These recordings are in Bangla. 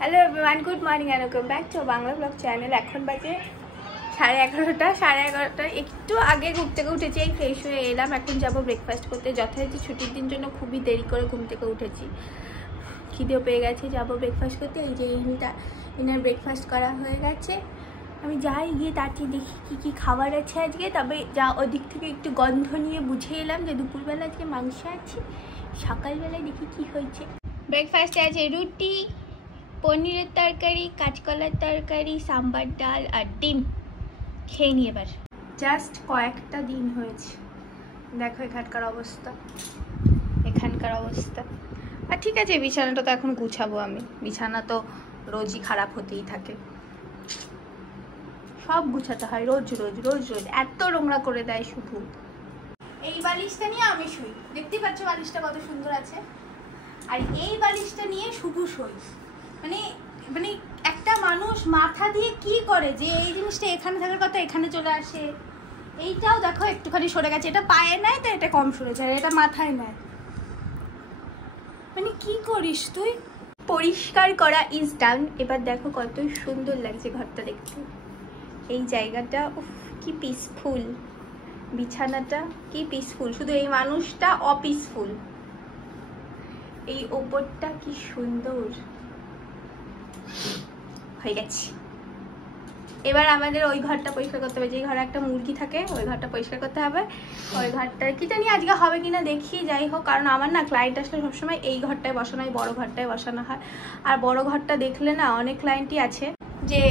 Hello everyone, good morning and welcome back to Bangla blog channel. এখন বাজে 11:30 একটু আগে ঘুম থেকে উঠেছি, এই ফ্রেশ হয়ে এলাম। এখন যাব ব্রেকফাস্ট করতে। যথারীতি ছুটির দিন জন্য খুবই দেরি করে ঘুম থেকে উঠেছি, খিদেও পেয়ে গেছে, যাব ব্রেকফাস্ট করতে। এই যে এনার ব্রেকফাস্ট করা হয়ে গেছে। আমি যাই গিয়ে তাড়াতাড়ি দেখি কী কী খাবার আছে আজকে। তবে যা ওদিক থেকে একটু গন্ধ নিয়ে বুঝে এলাম যে দুপুরবেলা আজকে মাংস আছে। সকালবেলায় দেখি কি হয়েছে। ব্রেকফাস্টে আছে রুটি, পনিরের তরকারি, কাঁচকলার তরকারি, সাম্বার ডাল আর ডিম। খেয়ে নিয়ে এবার। জাস্ট কয়েকটা দিন হয়েছে, দেখো এখানকার অবস্থা, আর ঠিক আছে, বিছানাটা তো এখন গুছাবো আমি। বিছানা তো রোজই খারাপ হতেই থাকে, সব গুছাতে হয় রোজ রোজ রোজ রোজ, এত নোংরা করে দেয় শুধু। এই বালিশটা নিয়ে আমি শুই, দেখতেই পাচ্ছ বালিশটা কত সুন্দর আছে। আর এই বালিশটা নিয়ে শুধু শুই। মানে মানে একটা মানুষ মাথা দিয়ে কি করে যে এই জিনিসটা এখানে থাকার কথা এখানে চলে আসে। এইটাও দেখো একটুখানি সরে গেছে, এটা পায়ে নেয় তো এটা কম সরেছে, আর এটা মাথায় নেয়। মানে কি করিস তুই? পরিষ্কার করা ইজ ডান। এবার দেখো কত সুন্দর লাগছে ঘরটা দেখতে। এই জায়গাটা উফ কি পিসফুল, বিছানাটা কি পিসফুল, শুধু এই মানুষটা অপিসফুল। এই ওপরটা কি সুন্দর হয়ে গেছে। এবার আমাদের ওই ঘরটা পরিষ্কার করতে হবে, যে ঘরে একটা মুরগি থাকে ওই ঘরটা পরিষ্কার করতে হবে। ওই ঘরটা কি জানি আজকে হবে কিনা দেখি। যাই হোক, কারণ আমার না ক্লায়েন্ট আসলে সবসময় এই ঘরটায় বসানো হয়, বড় ঘরটায় বসানো হয়। আর বড় ঘরটা দেখলে না, অনেক ক্লায়েন্টই আছে যে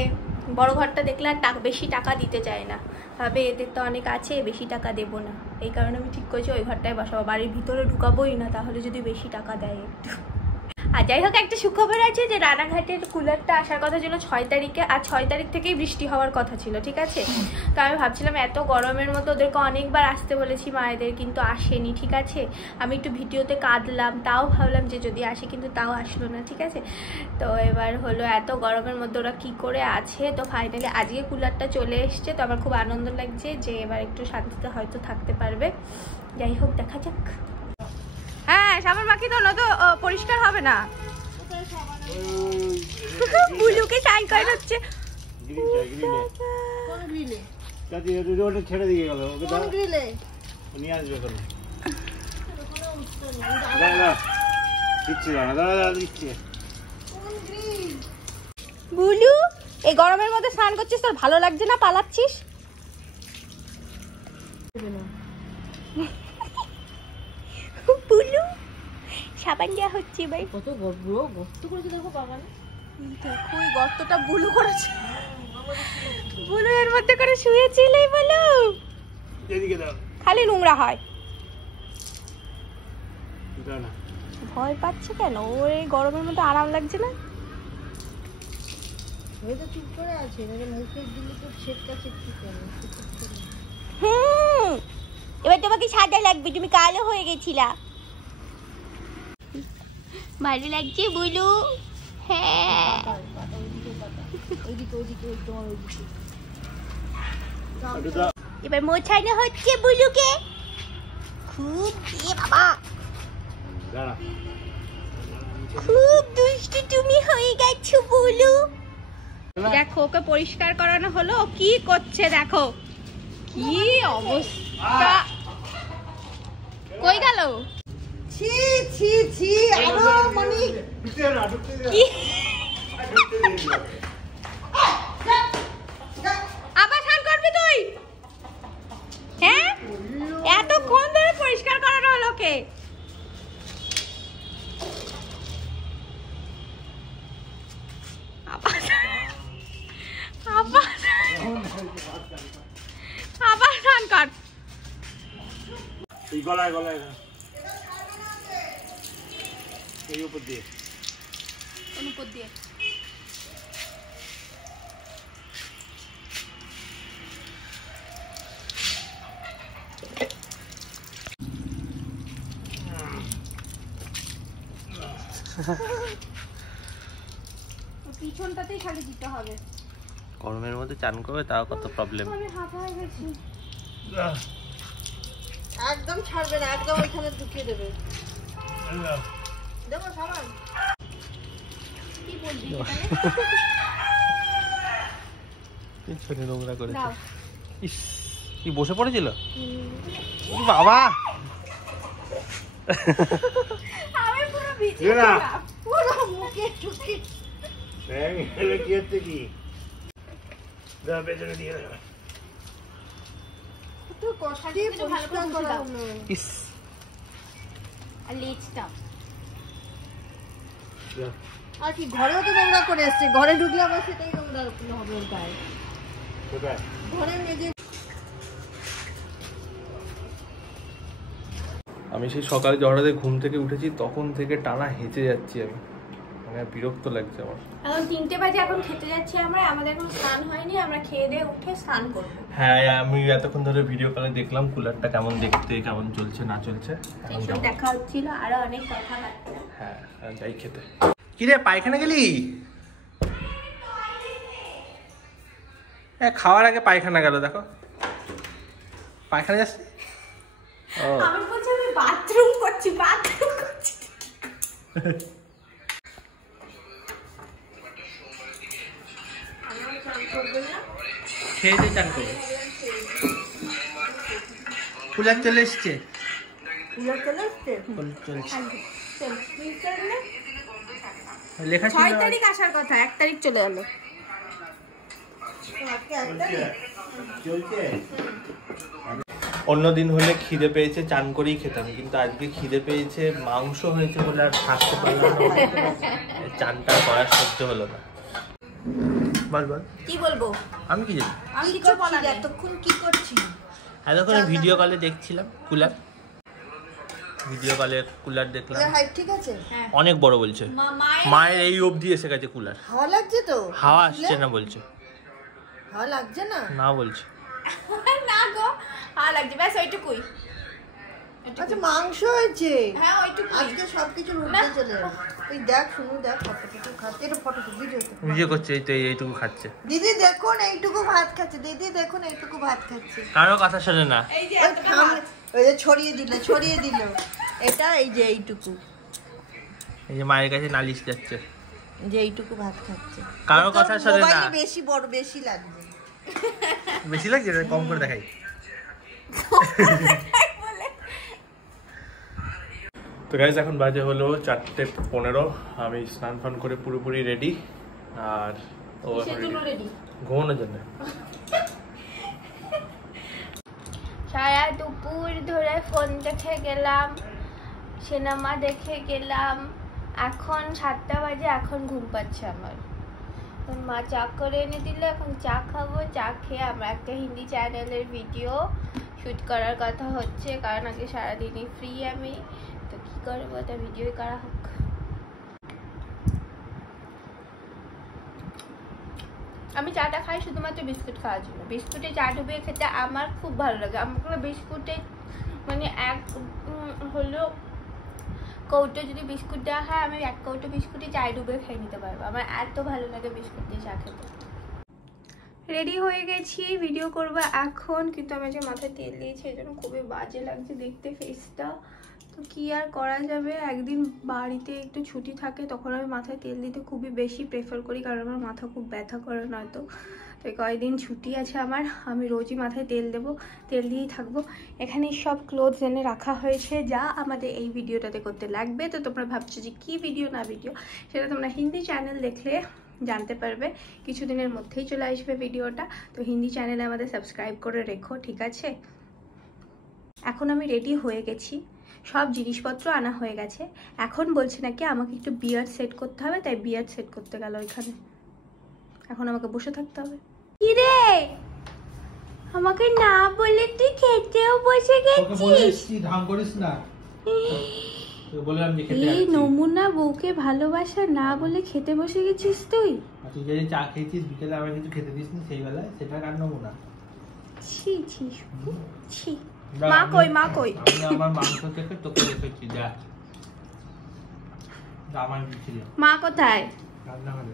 বড় ঘরটা দেখলে আর বেশি টাকা দিতে চায় না, তবে এদের তো অনেক আছে, বেশি টাকা দেবো না। এই কারণে আমি ঠিক করেছি ওই ঘরটায় বসাবো। বাড়ির ভিতরে ঢুকাবোই না, তাহলে যদি বেশি টাকা দেয় একটু। আর যাই হোক, একটা সুখবর আছে যে রানাঘাটের কুলারটা আসার কথা ছিল 6 তারিখে, আর 6 তারিখ থেকেই বৃষ্টি হওয়ার কথা ছিল, ঠিক আছে। তো আমি ভাবছিলাম এত গরমের মতো ওদেরকে অনেকবার আসতে বলেছি মায়েদের, কিন্তু আসেনি, ঠিক আছে। আমি একটু ভিডিওতে কাঁদলাম, তাও ভাবলাম যে যদি আসে, কিন্তু তাও আসলো না, ঠিক আছে। তো এবার হলো এত গরমের মধ্যে ওরা কি করে আছে। তো ফাইনালি আজকে কুলারটা চলে এসছে, তো আমার খুব আনন্দ লাগছে যে এবার একটু শান্তিতে হয়তো থাকতে পারবে। যাই হোক, দেখা যাক। হ্যাঁ, সাবান মাখি তো নয়তো পরিষ্কার হবে না। বুলুকে সাইন করে হচ্ছে। ছেড়ে দিয়ে গেল, ওকে দাও, নিয়ে আসবে কেন? দিচ্ছি দাদা, দিচ্ছি। বুলু, এই গরমের মধ্যে স্নান করছিস, তোর ভালো লাগছে না? পালাচ্ছিস। বুলু, সাবান দেওয়া হচ্ছে ভাই। কত গর্ত করেছে দেখো বাগানে। দেখো এই গর্তটা বুলু করেছে। বুলু এর মধ্যে করে শুয়েছিল। বলো এদিকে দাও, খালি নোংরা হয়। দাও না। ভয় পাচ্ছে কেন? ওর এই গরমের মধ্যে আরাম লাগছে না? ওই তো চুপ করে আছে, এবারে মুখে দিলে তো ছেটকা ছেটকি করে। এবার তোমাকে সাদা লাগবে, তুমি কালো হয়ে গেছিলা। ভালো লাগছে বুলু? হ্যাঁ, এবার মোছানো হচ্ছে বুলুকে। খুব বাবা, খুব দুষ্টু তুমি হয়ে গেছো বুলু। দেখো ওকে পরিষ্কার করানো হলো, ও কি করছে দেখো, কি অবস্থা। কই গেল? ছি ছি ছি, আরো মানে কি আবার স্নান করবি তুই? হ্যাঁ, এতক্ষণ ধরে পরিষ্কার করানো হলো কে? আবার স্নান কর। এই গলায় গলায় এই উপর দিয়ে, উপর দিয়ে। পিছনটাতেই খালি দিতে হবে। গরমের মধ্যে চান করবে, তাও কত প্রবলেম। আমি হাঁপা হয়ে গেছি। একদম ছাড়বে না, একদম ওইখানে ঢুকিয়ে দেবে। দেখো সাবান কি বলবি ছোট নোংরা করেছে। দাও। ইস, কি বসে পড়েছিল বাবা। আমি পুরো ভিজে দিয়ে না। গেলাম। পুরো মুখে ঢুকে ব্যাং হেলে কি হচ্ছে কি? দাও পেছনে দিয়ে দাও। তো কষা দিয়ে একটু ভালো করে পরিষ্কার মুছে করা দাও। হলো। ইস, আর লেজটা দাও। আর কি ঘরেও তো নোংরা করে এসছে, ঘরে ঢুকলে আবার সেটাই নোংরা হবে ওর গায়ে। কোথায়? ঘরে মেজে আমি সেই সকালে জহরাতে ঘুম থেকে উঠেছি তখন থেকে টানা হেঁচে যাচ্ছি আমি, মানে বিরক্ত লাগছে আমার। এখন 3টে বাজে, এখন খেতে যাচ্ছি আমরা। আমাদের এখন স্নান হয়নি, আমরা খেয়ে দিয়ে উঠে স্নান করবো। হ্যাঁ, আমি এতক্ষণ ধরে ভিডিও কলে দেখলাম কুলারটা কেমন দেখতে, কেমন চলছে না চলছে। এখন এইসব যাবো। দেখা হচ্ছিল, আরো অনেক কথাবার্তা। হ্যাঁ, যাই খেতে। কি রে, পায়খানা গেলি? খাওয়ার আগে পায়খানা গেল, দেখো পায়খানা যাচ্ছে। ও আমি বলছি আমি বাথরুম করছি। খেয়ে দিয়ে চান করবে। কুলার চলে এসছে, কুলার চলে এসছে। চলছে। চল, লেখা 6 ছিল তারিখ আসার কথা, 1 তারিখ চলে গেল। আজকে একটাই। চলছে? অন্য দিন হলে খিদে পেয়েছে চান করেই খেতাম, কিন্তু আজকে খিদে পেয়েছে, মাংস হয়েছে বলে আর থাকতে পারলাম না। চানটা করা সহ্য হলো না। বল বল, কি বলবো? আমি কি জানি? আমি কি কিছু বলার করছিস নেই। এতক্ষণ, কি করছিস? এতক্ষণ ভিডিও কলে দেখছিলাম কুলার, ভিডিও কলে কুলার দেখলাম। কুলার হাইট ঠিক আছে? হ্যাঁ। অনেক বড় বলছে, মায়ের এই অবধি এসে গেছে কুলার। হাওয়া লাগছে তো? হাওয়া আসছে না বলছে, হাওয়া লাগছে না? না বলছে। না গো, লাগছে, ব্যাস ওইটুকুই। আচ্ছা, মাংস হয়েছে। হ্যাঁ, ওইটুকুই। আজকে সবকিছু উল্টে চলে যাবে। তুই দেখ, শুনু দেখ, ফটো খাচ্ছে, এটা ফটো ভিডিও। ভিডিও করছে, এই তো এইটুকু খাচ্ছে। দিদি দেখুন এইটুকু ভাত খাচ্ছে, দিদি দেখুন এইটুকু ভাত খাচ্ছে। কারো কথা শোনে না। এই যে ওই এতটা থাম, ভাত। ওই যে ছড়িয়ে দিল এটা, এই যে এইটুকু, এই যে মায়ের কাছে নালিশ যাচ্ছে, যে এইটুকু ভাত খাচ্ছে। কারো কথা শোনে না। মোবাইলে বেশি বড় বেশি লাগছে। বেশি লাগছে, কম করে দেখাই। তো গাইজ, এখন বাজে হলো 4:15। আমি স্নান ফান করে পুরোপুরি রেডি, আর ও সেগুলো রেডি। ঘুমানোর জন্য। সারা দুপুর ধরে ফোন দেখে গেলাম, সিনেমা দেখে গেলাম। এখন 7টা বাজে, এখন ঘুম পাচ্ছে আমার। তোর মা চা করে এনে দিলে, এখন চা খাবো। চা খেয়ে আমরা একটা হিন্দি চ্যানেলের ভিডিও শ্যুট করার কথা হচ্ছে, কারণ আজকে সারাদিনই ফ্রি আমি। তো কি করবো, তা ভিডিওই করা হোক। আমি চাটা খাই শুধুমাত্র বিস্কুট খাওয়ার জন্য। বিস্কুটে চা ডুবিয়ে খেতে আমার খুব ভালো লাগে। আমার বিস্কুটে মানে এক হলো কৌটো যদি বিস্কুট দেওয়া হয়, আমি 1 কৌটো বিস্কুটে চায় ডুবিয়ে খেয়ে নিতে পারবো। আমার এত ভালো লাগে বিস্কুট দিয়ে চা খেতে। রেডি হয়ে গেছি, ভিডিও করবো এখন, কিন্তু আমি আজকে মাথায় তেল দিয়েছি, এই জন্য খুবই বাজে লাগছে দেখতে ফেসটা। তো কি আর করা যাবে, একদিন বাড়িতে একটু ছুটি থাকে তখন আমি মাথায় তেল দিতে খুবই বেশি প্রেফার করি, কারণ আমার মাথা খুব ব্যথা করে নয়তো। তো কয়েকদিন ছুটি আছে আমার, আমি রোজই মাথায় তেল দেবো, তেল দিয়েই থাকবো। এখানে সব ক্লোথস এনে রাখা হয়েছে যা আমাদের এই ভিডিওটাতে করতে লাগবে। তো তোমরা ভাবছো যে কি ভিডিও না ভিডিও, সেটা তোমরা হিন্দি চ্যানেল দেখলে জানতে পারবে। কিছুদিনের মধ্যেই চলে আসবে ভিডিওটা। তো হিন্দি চ্যানেলে আমাদের সাবস্ক্রাইব করে রেখো, ঠিক আছে? এখন আমি রেডি হয়ে গেছি, সব জিনিসপত্র আনা হয়ে গেছে। এখন বলছে নাকি আমাকে একটু বিয়ার্ড সেট করতে হবে, তাই বিয়ার্ড সেট করতে গেল ওইখানে। এখন আমাকে বসে থাকতে হবে। কি রে, আমাকে না বলে তুই খেতেও বসে গেছিস? ধাম করিস না, বললাম যে খেতে এই নমুনা বউকে ভালোবাসা না বলে খেতে বসে গেছিস তুই। তুই যদি চা খেয়েছিস বিকেলে, আবার কিছু খেতে দিস নি সেই বেলায়, সেটা কার নমুনা? ছি ছি ছি। মা কই, মা কই? আমি আমার মাংস থেকে তোকে রেখেছি, যা আমার দিচ্ছিল মা কোথায়? রান্নাঘরে।